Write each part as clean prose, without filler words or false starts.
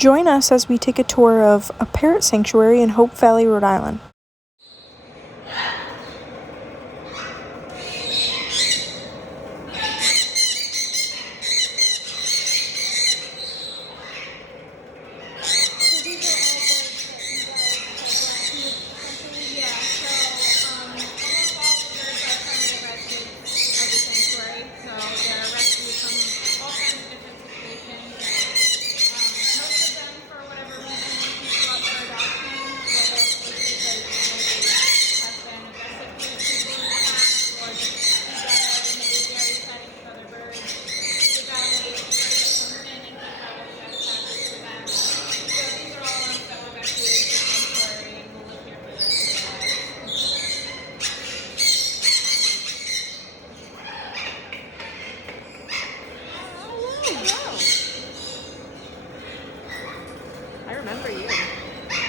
Join us as we take a tour of a parrot sanctuary in Hope Valley, Rhode Island. I remember you.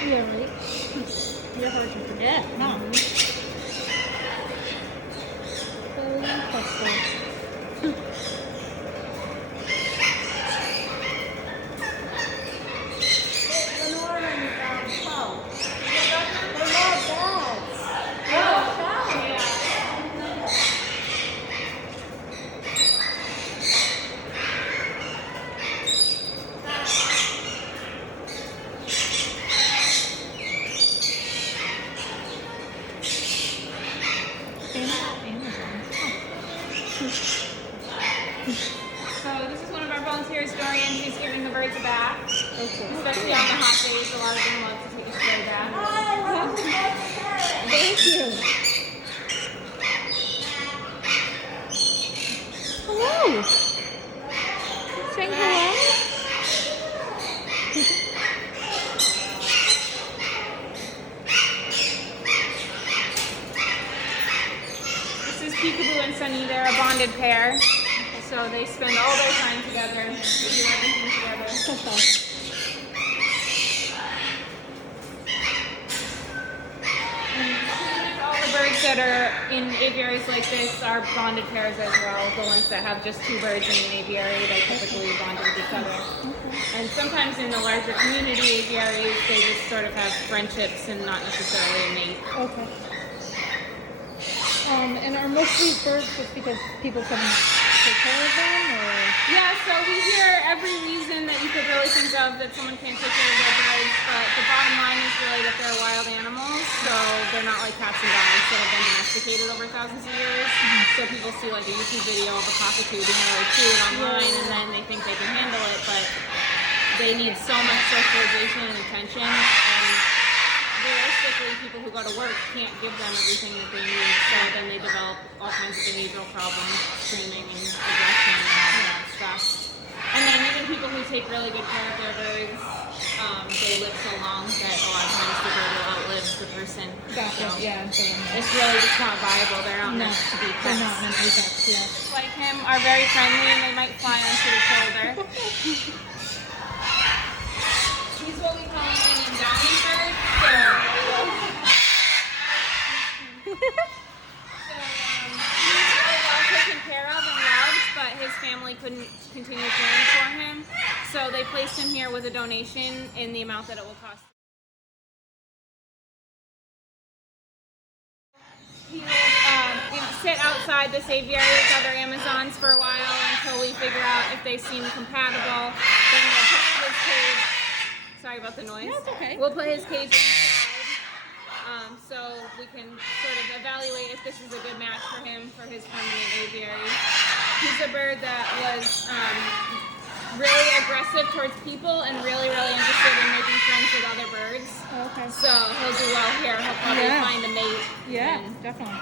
Yeah, right. You're hard to forget. No. Very impressive. Lenore and Paul. They're not bad. So this is one of our volunteers, Dorian. She's giving the birds a bath. Okay. Especially on the hot days, a lot of them love to take a stray bath. Thank you. Hello. Saying hello? This is Peekaboo and Sunny. They're a bonded pair. So they spend all their time together. They do everything together. Okay. All the birds that are in aviaries like this are bonded pairs as well. The ones that have just two birds in an aviary, they typically bond with each other. And sometimes in the larger community aviaries, they just sort of have friendships and not necessarily a mate. Okay. And are most of these birds just because people come and take care of them, or? Yeah, so we hear every reason that you could really think of that someone can't take care of their birds, but the bottom line is really that they're wild animals, so they're not like cats and dogs that have been domesticated over thousands of years. So people see like a YouTube video of a cockatoo being really cute online, and then they think they can handle it, but they need so much socialization and attention, and realistically, people who go to work can't give them everything that they need, so then they develop all kinds of behavioral problems, screaming and aggression and all that stuff. And then even people who take really good care of their birds, they live so long that a lot of times the bird will outlive the person. Gotcha. So Yeah. it's really just not viable. They're not meant to be pets. They're not meant to be pets. Yeah. Like him are very friendly and they might fly onto your shoulder. He's what we call an endowment bird. He was really well taken care of and loved, but his family couldn't continue caring for him. So they placed him here with a donation in the amount that it will cost. He will sit outside this aviary with other Amazons for a while until we figure out if they seem compatible. Then we'll put his cage. Sorry about the noise. No, it's okay. We'll put his cage inside, so we can sort of evaluate if this is a good match for him for his permanent aviary. He's a bird that was really aggressive towards people and really, really interested in making friends with other birds. Okay. So he'll do well here. He'll probably find a mate. Yeah, and definitely.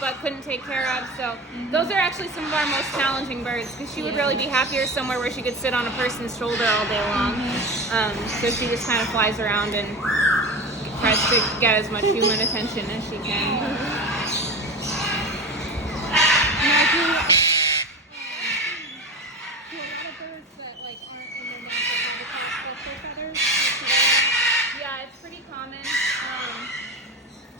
but couldn't take care of. So those are actually some of our most challenging birds because she would really be happier somewhere where she could sit on a person's shoulder all day long. So she just kind of flies around and tries to get as much human attention as she can. Now, do a lot of birds that like aren't in their natural habitat spread their feathers? Yeah, it's pretty common.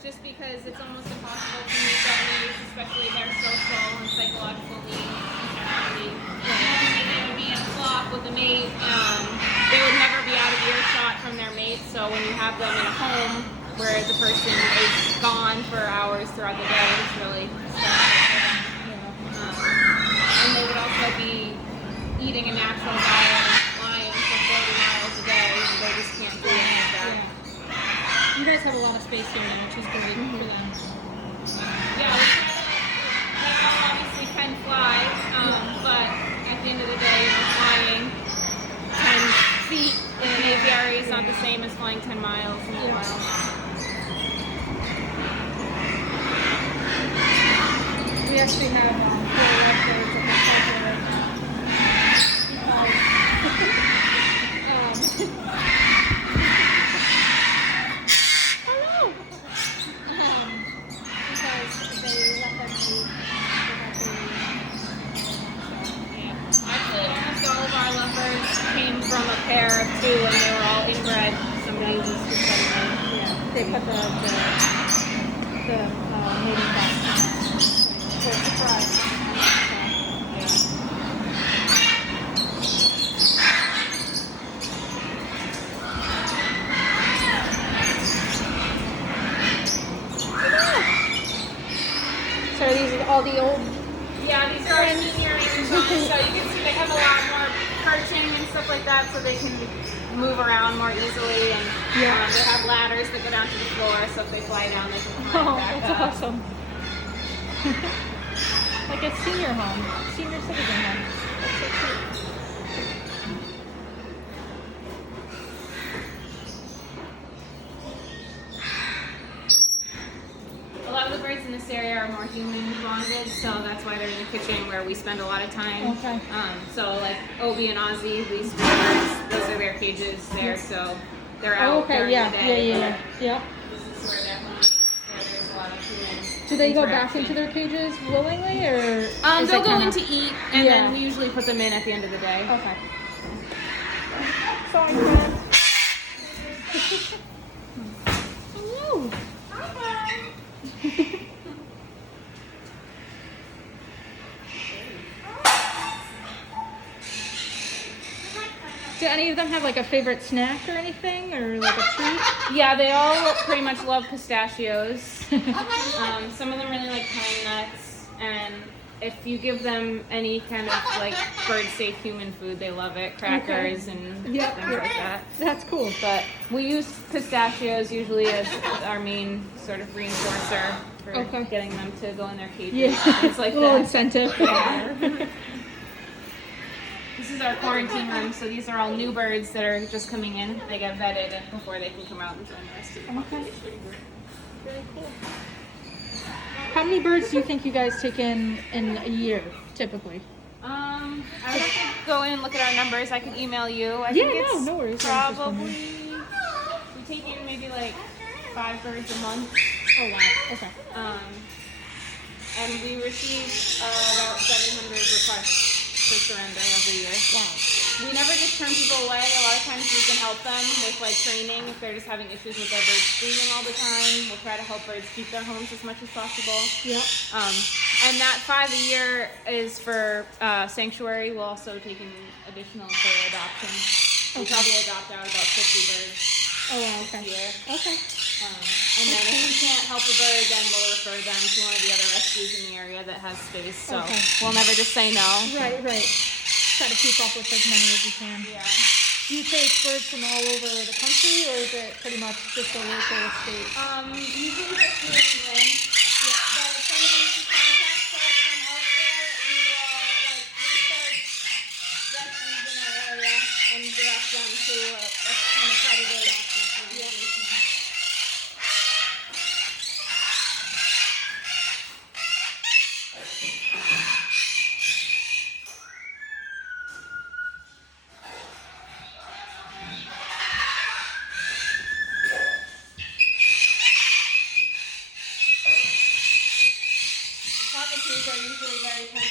Just because it's almost impossible to meet their needs, especially their social and psychological needs and security. They would be in a flock with a mate. They would never be out of earshot from their mate. So when you have them in a home where the person is gone for hours throughout the day, it's really stressful for them. And they would also be eating a natural diet and flying for 40 miles a day, and they just can't do any of that. You guys have a lot of space here now, which is great for them. Yeah, they all obviously can fly, but at the end of the day, flying 10 feet in an aviary is not the same as flying 10 miles in the wild. We actually have 4 red birds at the shelter right now. Because they let them eat. Actually, almost all of our lovebirds came from a pair of 2, and they were all inbred. Somebody was just They put the mating box on. For surprise. So are these all the old? Yeah, these are our senior animals, so you can see they have a lot more perching and stuff like that, so they can move around more easily, and they have ladders that go down to the floor, so if they fly down, they can climb back that's up. awesome. Like a senior home, senior citizen home. That's so cute. A lot of the birds in this area are more human bonded, so that's why they're in the kitchen where we spend a lot of time. Okay. So like Obi and Ozzy, these birds, those are their cages there, so they're out during the day. Yeah. This is where they're home. There's a lot of human. Do they go back interaction. into their cages willingly, or? is They'll it go kinda- in to eat, and then we usually put them in at the end of the day. Okay. Sorry, friend. Hello. Do any of them have like a favorite snack or anything, or like a treat? Yeah, they all pretty much love pistachios. Some of them really like pine nuts, and if you give them any kind of like bird-safe human food, they love it. Crackers and things like that. That's cool. But we use pistachios usually as our main sort of reinforcer for getting them to go in their cages. Yeah, It's like a little that. incentive. This is our quarantine room, so these are all new birds that are just coming in. They get vetted before they can come out and join the rest of the population. Very cool. How many birds do you think you guys take in a year, typically? I would have to go in and look at our numbers. I can email you. I Yeah, think it's no worries. probably we take in maybe like 5 birds a month. Oh wow. Okay. And we receive about 700 requests for surrender every year. Wow. We never just turn people away. A lot of times we can help them with like training if they're just having issues with their birds screaming all the time. We'll try to help birds keep their homes as much as possible. Yep. And that 5 a year is for sanctuary. We'll also take in additional for adoption. We probably adopt out about 50 birds Okay. a year. Okay. And then if we can't help a bird, then we'll refer them to one of the other rescues in the area that has space. So we'll never just say no. Right. Try to keep up with as many as you can. Yeah. Do you take birds from all over the country, or is it pretty much just a local state? Usually just New England. Yeah. But if someone contacts us from elsewhere, we will like research rescues in our area and direct them to a kind of accredited organization.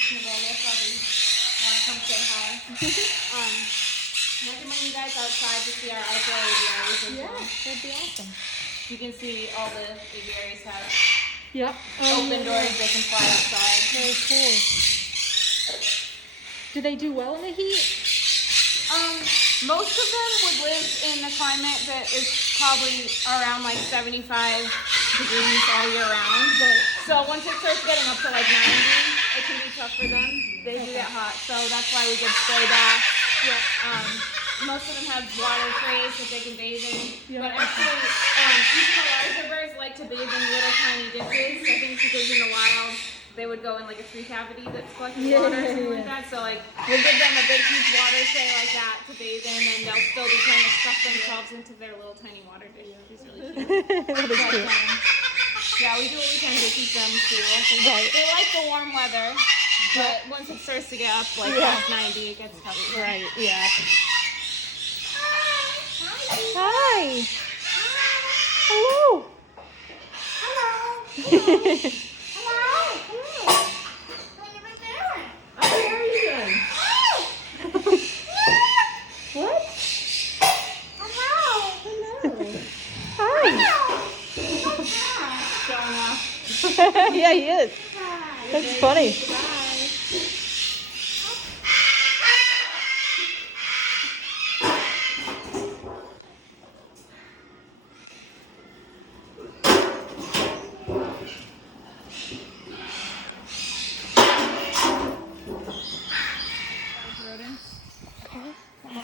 personable. They'll probably want to come say hi. Recommend you guys outside to see our outdoor aviaries as well. That'd be awesome. You can see all the aviaries have Yep. open doors. They can fly outside. Very cool. Do they do well in the heat? Most of them would live in a climate that is probably around like 75 degrees all year round. So once it starts getting up to like 90, it can be tough for them. They do get hot, so that's why we give spray bath. Most of them have water trays that they can bathe in. But actually, even the larger birds like to bathe in little tiny dishes. I think because in the wild, they would go in like a tree cavity that's collecting water or something like that. So like we'll give them a big huge water tray like that to bathe in, and they'll still be trying to stuff themselves into their little tiny water dish. It's really cute. That is cute. Yeah, we do what we can to keep them cool. They like the warm weather, but once it starts to get up like past 90, it gets tough. Right, yeah. Hi. Hello. What? Hi. Yeah, he is. That's funny.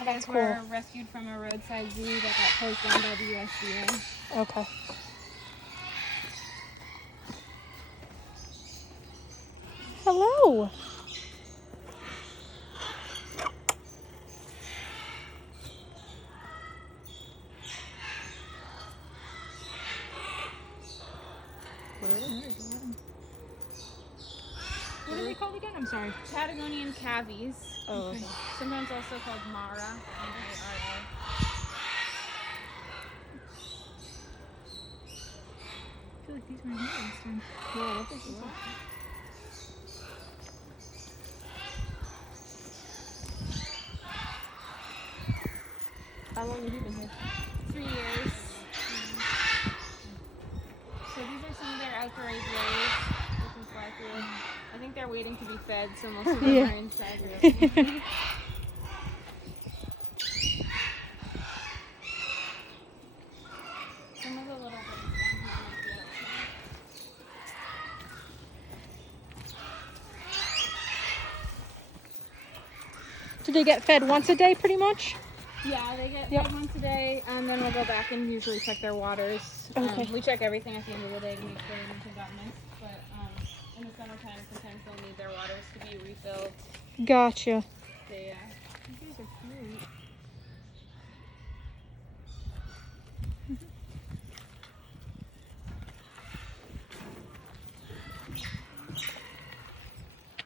These were rescued from a roadside zoo that got closed down by the USDA. Okay. Hello. What are they called again? I'm sorry. Patagonian cavies. Oh, okay. Sometimes also called Mara. M-A-R-A. I feel like these were in here last time. No, I don't think so. How long have you been here? 3 years. So these are some of their outdoor aviaries. They can fly through. I think they're waiting to be fed, so most of them are inside. Really. Some of the little birds down here might be outside. Do they get fed once a day pretty much? Yeah, they get fed once a day, and then we'll go back and usually check their waters. Okay. We check everything at the end of the day to make sure nothing got missed. But in the summertime, sometimes they'll need their waters to be refilled. Gotcha. They